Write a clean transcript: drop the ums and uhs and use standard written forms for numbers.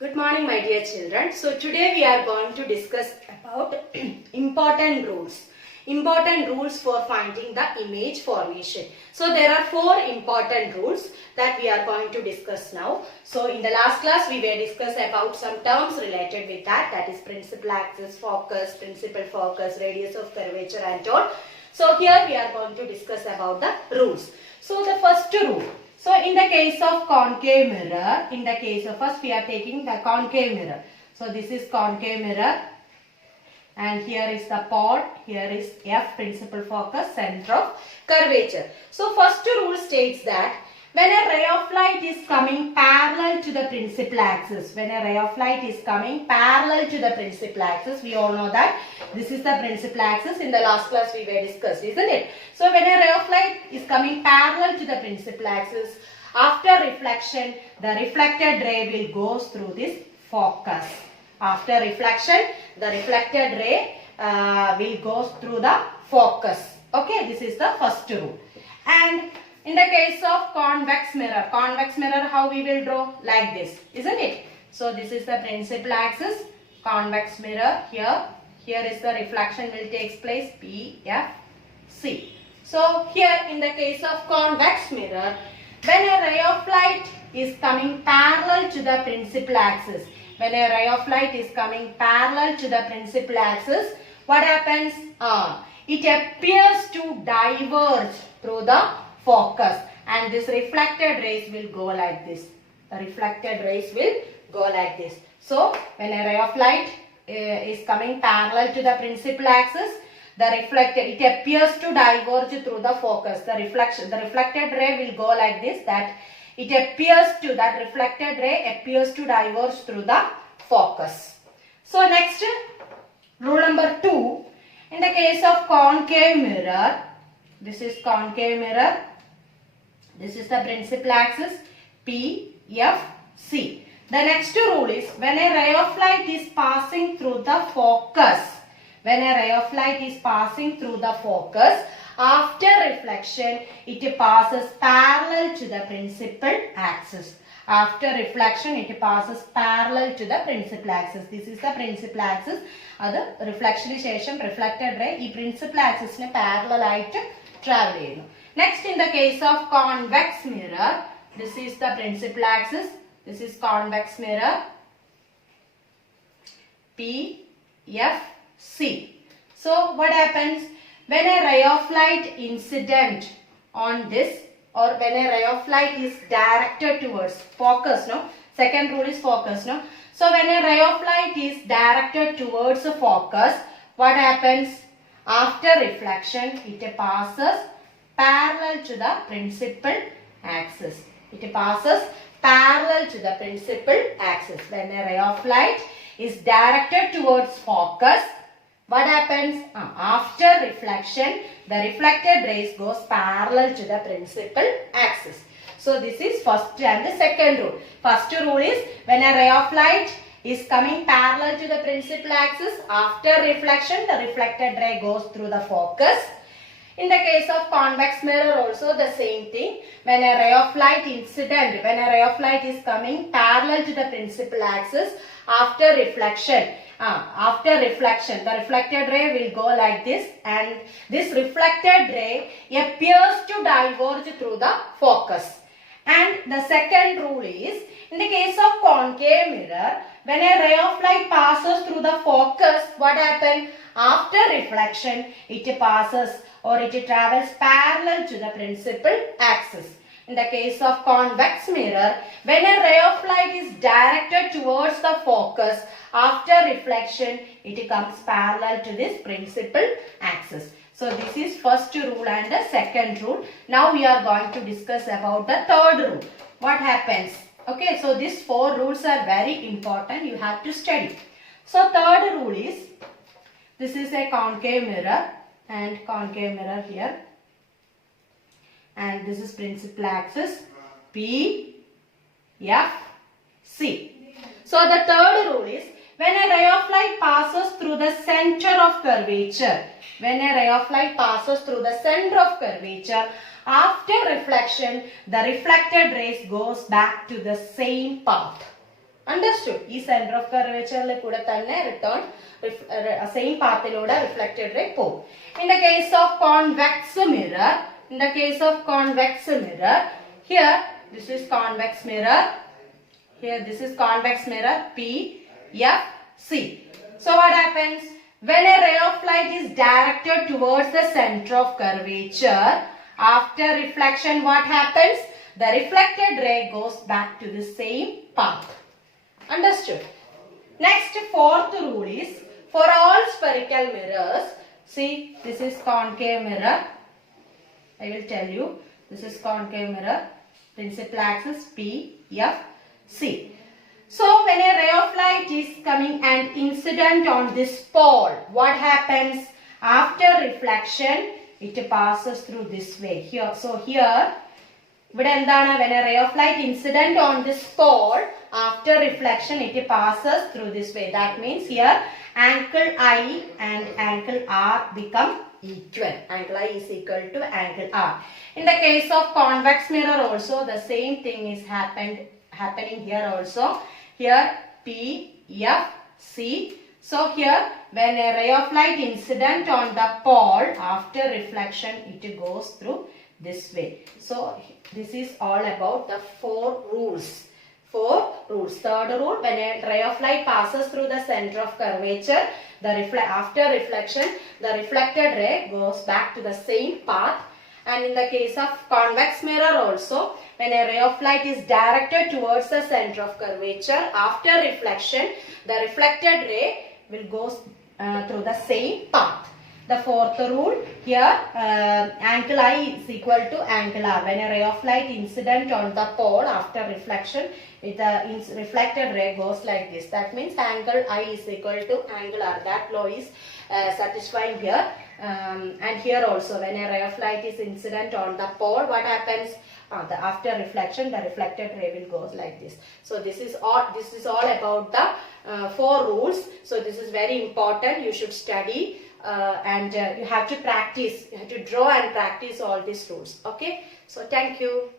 Good morning, my dear children. So today we are going to discuss about important rules. Important rules for finding the image formation. So there are four important rules that we are going to discuss now. So in the last class we were discussing about some terms related with that is principal axis, focus, principal focus, radius of curvature and all. So here we are going to discuss about the rules. So the first rule. So in the case of concave mirror, first we are taking the concave mirror. So this is concave mirror and here is the pod, here is F, principal focus, center of curvature. So first rule states that when a ray of light is coming parallel to the principal axis, we all know that this is the principal axis. In the last class we were discussed, isn't it? So when a ray of light is coming parallel to the principal axis, after reflection, the reflected ray will go through this focus. After reflection, the reflected ray will go through the focus. Okay, this is the first rule. And in the case of convex mirror, how we will draw? Like this, isn't it? So this is the principal axis, convex mirror here. Here is the reflection will take place, P, F, C. So here in the case of convex mirror, when a ray of light is coming parallel to the principal axis, what happens? It appears to diverge through the focus and this reflected rays will go like this. So when a ray of light is coming parallel to the principal axis, it appears to diverge through the focus. The reflected ray will go like this, that reflected ray appears to diverge through the focus. So next, rule number 2, in the case of concave mirror, this is concave mirror, this is the principal axis, P, F, C. The next rule is when a ray of light is passing through the focus, after reflection, it passes parallel to the principal axis. This is the principal axis. That reflection reflected ray principal axis parallel ആയിട്ട് travel ചെയ്യുന്നു. Next, in the case of convex mirror, this is the principal axis. This is convex mirror, P, F, C. So what happens when a ray of light incident on this, or when a ray of light is directed towards focus, second rule is focus, so when a ray of light is directed towards a focus, what happens? After reflection, it passes parallel to the principal axis. When a ray of light is directed towards focus, what happens? After reflection, the reflected rays goes parallel to the principal axis. So this is first and the second rule. First rule is when a ray of light is coming parallel to the principal axis, after reflection, the reflected ray goes through the focus. In the case of convex mirror also the same thing. When a ray of light is coming parallel to the principal axis, after reflection, the reflected ray will go like this and this reflected ray appears to diverge through the focus. And the second rule is, in the case of concave mirror, when a ray of light passes through the focus, what happens? After reflection, it travels parallel to the principal axis. In the case of convex mirror, when a ray of light is directed towards the focus, after reflection, it comes parallel to this principal axis. So this is first rule and the second rule. Now we are going to discuss about the third rule. What happens? Okay, so these four rules are very important. You have to study. So third rule is, this is a concave mirror and concave mirror here. And this is principal axis, P, F, C. So the third rule is when a ray of light passes through the center of curvature, after reflection, the reflected rays goes back to the same path. Understood? This center of curvature return same path reflected ray po. In the case of convex mirror, here this is convex mirror. Here this is convex mirror P, F, C. So what happens? When a ray of light is directed towards the center of curvature, after reflection what happens? The reflected ray goes back to the same path. Understood? Next, fourth rule is, for all spherical mirrors, see, this is concave mirror. I will tell you, this is concave mirror, principal axis P, F, C. So, when a ray of light is coming and incident on this pole, what happens? After reflection, it passes through this way. Here, so here, when a ray of light incident on this pole, after reflection it passes through this way. That means here angle I and angle R become equal. Angle I is equal to angle R. In the case of convex mirror also the same thing is happening here also. Here P, F, C. So here when a ray of light incident on the pole, after reflection it goes through this way. So this is all about the four rules. Third rule, when a ray of light passes through the center of curvature, after reflection, the reflected ray goes back to the same path. And in the case of convex mirror also, when a ray of light is directed towards the center of curvature, after reflection, the reflected ray will go through the same path. The fourth rule, here angle I is equal to angle R. When a ray of light incident on the pole, after reflection, the reflected ray goes like this. That means angle I is equal to angle R. That law is satisfying here. And here also, when a ray of light is incident on the pole, what happens? After reflection, the reflected ray will go like this. So this is all about the four rules. So this is very important. You should study. And you have to practice, you have to draw and practice all these rules. Okay, so thank you.